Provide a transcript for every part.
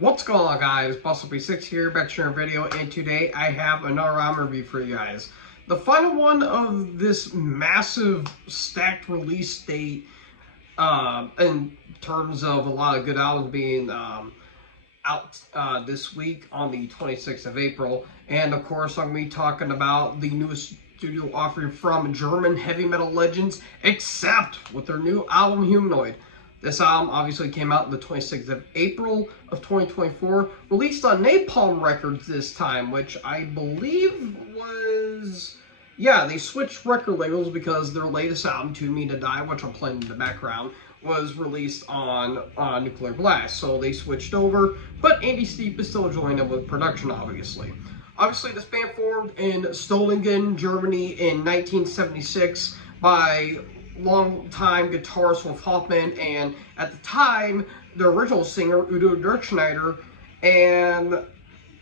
What's going on, guys? Bustle6 here, back to your video, and today I have another album review for you guys. The final one of this massive stacked release date in terms of a lot of good albums being out this week on the 26th of April. And of course, I'm going to be talking about the newest studio offering from German heavy metal legends, Accept, with their new album Humanoid. This album obviously came out on the 26th of April of 2024, released on Napalm Records this time, which I believe was... yeah, they switched record labels because their latest album, To Me to Die, which I'm playing in the background, was released on Nuclear Blast. So they switched over, but Andy Steep is still joining them with production, obviously. Obviously, this band formed in Stolingen, Germany in 1976 by long-time guitarist Wolf Hoffmann, and at the time, the original singer, Udo Dirkschneider. And,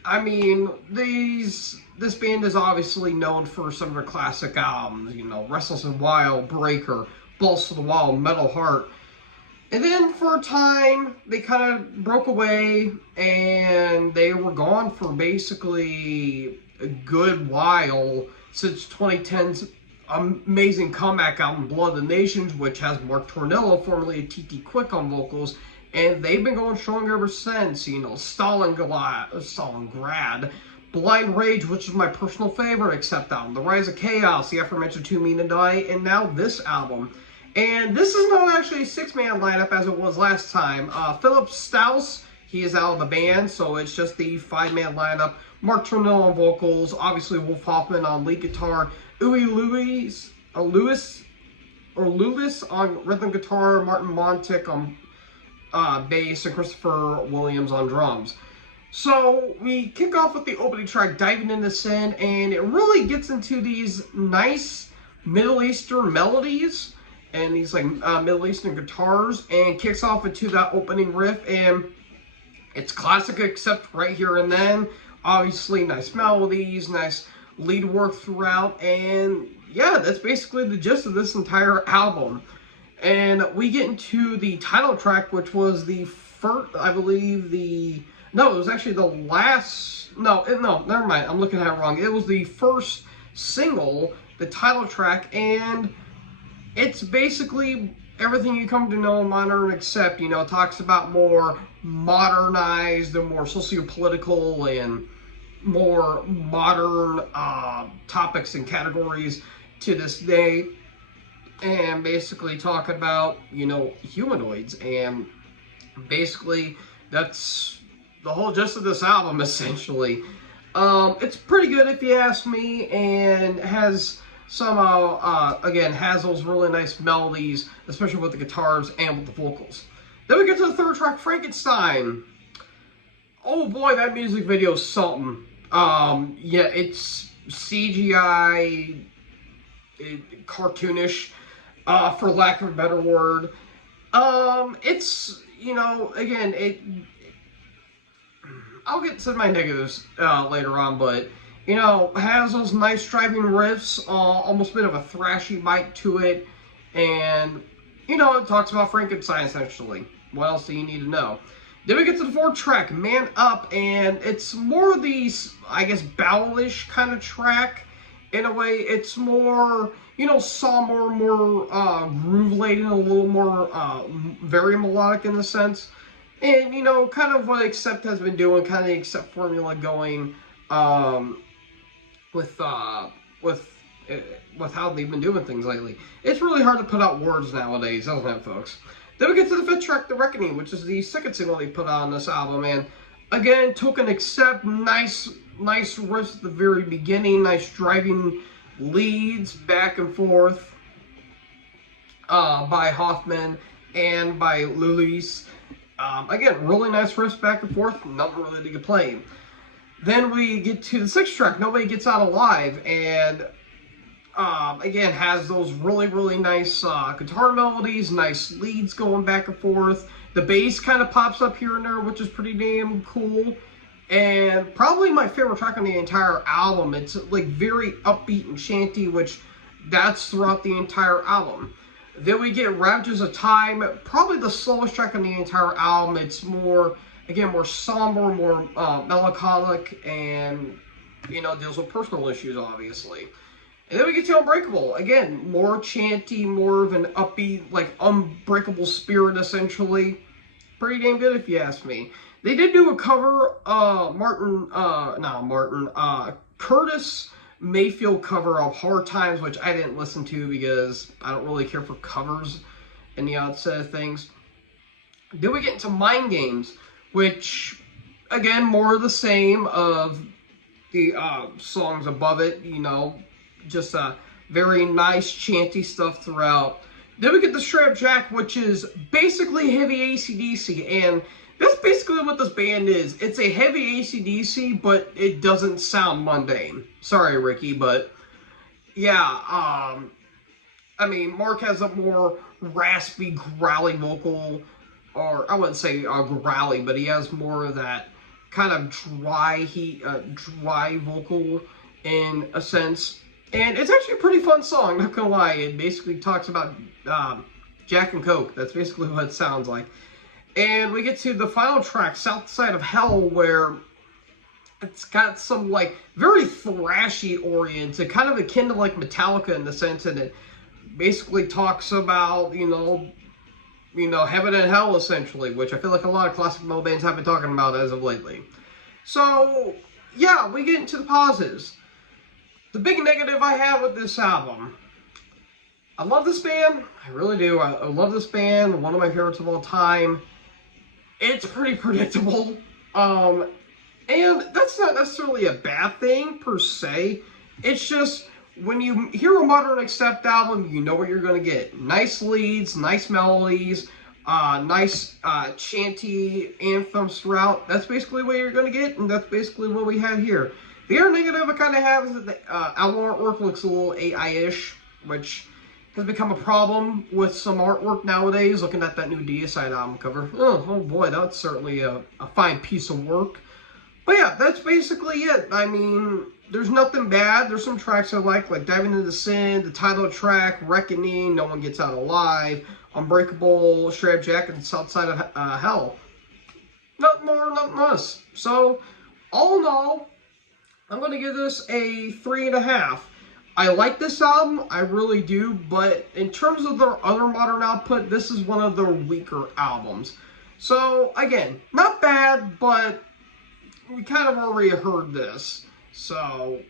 I mean, this band is obviously known for some of their classic albums, you know, Restless and Wild, Breaker, Balls to the Wall, Metal Heart. And then for a time, they kind of broke away, and they were gone for basically a good while, since 2010's amazing comeback album, Blood of the Nations, which has Mark Tornillo, formerly of TT Quick, on vocals. And they've been going strong ever since, you know, Stalingrad, Blind Rage, which is my personal favorite Accept album, The Rise of Chaos, the aforementioned To Me to Die, and now this album. And this is not actually a six-man lineup as it was last time. Philip Staus, he is out of the band, so it's just the five-man lineup. Mark Tornillo on vocals, obviously Wolf Hoffmann on lead guitar, Uwe Lewis on rhythm guitar, Martin Montic on bass, and Christopher Williams on drums. So we kick off with the opening track, Diving into Sin, and it really gets into these nice Middle Eastern melodies and these like Middle Eastern guitars, and kicks off into that opening riff, and it's classic Accept right here and then. Obviously nice melodies, nice lead work throughout, and yeah, that's basically the gist of this entire album. And we get into the title track, which was the first, I believe it was actually the last, no, never mind, I'm looking at it wrong. It was the first single, the title track, and it's basically everything you come to know in Modern Accept. You know, it talks about more modernized and more socio-political and more modern topics and categories to this day, and basically talk about, you know, humanoids, and basically that's the whole gist of this album, essentially. It's pretty good if you ask me, and has somehow, again, has those really nice melodies, especially with the guitars and with the vocals. Then we get to the third track, Frankenstein. Oh boy, that music video is something. Yeah, it's CGI, cartoonish, for lack of a better word. It's, you know, again, I'll get to my negatives later on, but, you know, has those nice driving riffs, almost a bit of a thrashy bite to it, and, you know, it talks about Frankenstein, essentially. What else do you need to know? Then we get to the fourth track, Man Up, and it's more the, I guess, balladish kind of track. In a way, it's more, you know, somber, more groove-laden, a little more very melodic in the sense. And, you know, kind of what Accept has been doing, kind of the Accept formula going with how they've been doing things lately. It's really hard to put out words nowadays, doesn't it, folks? Then we get to the fifth track, The Reckoning, which is the second single they put out on this album. And again, token Accept, nice riffs at the very beginning, nice driving leads back and forth by Hoffmann and by Lewis. Again, really nice riffs back and forth, nothing really to complain. Then we get to the sixth track, Nobody Gets Out Alive, and again, has those really nice guitar melodies, nice leads going back and forth. The bass kind of pops up here and there, which is pretty damn cool. And probably my favorite track on the entire album. It's like very upbeat and chanty, which that's throughout the entire album. Then we get Ravages of Time, probably the slowest track on the entire album. It's more, again, more somber, more melancholic, and, you know, deals with personal issues, obviously. And then we get to Unbreakable. Again, more chanty, more of an upbeat, like, unbreakable spirit, essentially. Pretty damn good, if you ask me. They did do a cover, Curtis Mayfield cover of Hard Times, which I didn't listen to because I don't really care for covers in the outset of things. Then we get into Mind Games, which, again, more of the same of the songs above it, you know, just very nice chanty stuff throughout. Then we get the Strap Jack, which is basically heavy AC/DC, and that's basically what this band is. It's a heavy AC/DC, but it doesn't sound mundane. Sorry, Ricky, but yeah, I mean, Mark has a more raspy, growly vocal, or I wouldn't say growly, but he has more of that kind of dry vocal in a sense. And it's actually a pretty fun song, not gonna lie. It basically talks about Jack and Coke. That's basically what it sounds like. And we get to the final track, South Side of Hell, where it's got some, like, very thrashy oriented, kind of akin to, like, Metallica in the sense that it basically talks about, you know, heaven and hell, essentially, which I feel like a lot of classic metal bands have been talking about as of lately. So, yeah, we get into the positives. The big negative I have with this album, I love this band, I really do. I love this band, one of my favorites of all time. It's pretty predictable, and that's not necessarily a bad thing, per se. It's just, when you hear a Modern Accept album, you know what you're going to get. Nice leads, nice melodies, nice chanty anthems throughout. That's basically what you're going to get, and that's basically what we have here. The other negative I kind of have is that the album artwork looks a little AI-ish, which has become a problem with some artwork nowadays. Looking at that new Deicide album cover, oh boy, that's certainly a fine piece of work. But yeah, that's basically it. I mean, there's nothing bad. There's some tracks I like Diving into Sin, the title track, Reckoning, No One Gets Out Alive, Unbreakable, Strap Jack, and South Side of Hell. Nothing more, nothing less. So, all in all, I'm going to give this a 3.5. I like this album, I really do, but in terms of their other modern output, this is one of their weaker albums. So, again, not bad, but we kind of already heard this. So,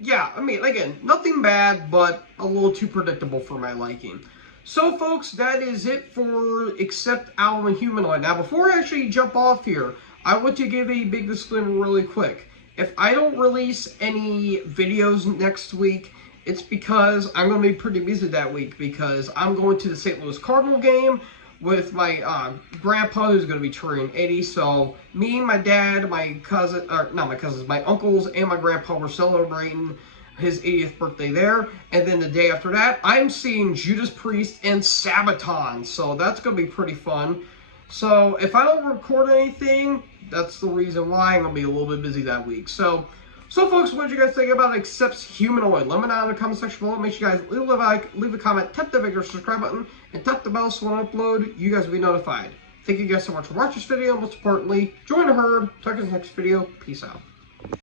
yeah, I mean, again, nothing bad, but a little too predictable for my liking. So, folks, that is it for Accept album and Humanoid. Now, before I actually jump off here, I want to give a big disclaimer really quick. If I don't release any videos next week, it's because I'm going to be pretty busy that week, because I'm going to the St. Louis Cardinal game with my grandpa, who's going to be turning 80. So me, my dad, my cousin, or not my cousins, my uncles, and my grandpa were celebrating his 80th birthday there. And then the day after that, I'm seeing Judas Priest and Sabaton. So that's going to be pretty fun. So if I don't record anything, that's the reason why I'm going to be a little bit busy that week. So folks, what did you guys think about Accept's Humanoid? Let me know in the comment section below. Make sure you guys leave a like, leave a comment, tap the bigger subscribe button, and tap the bell so when I upload, you guys will be notified. Thank you guys so much for watching this video, and most importantly, join the herd. Talk to you in the next video. Peace out.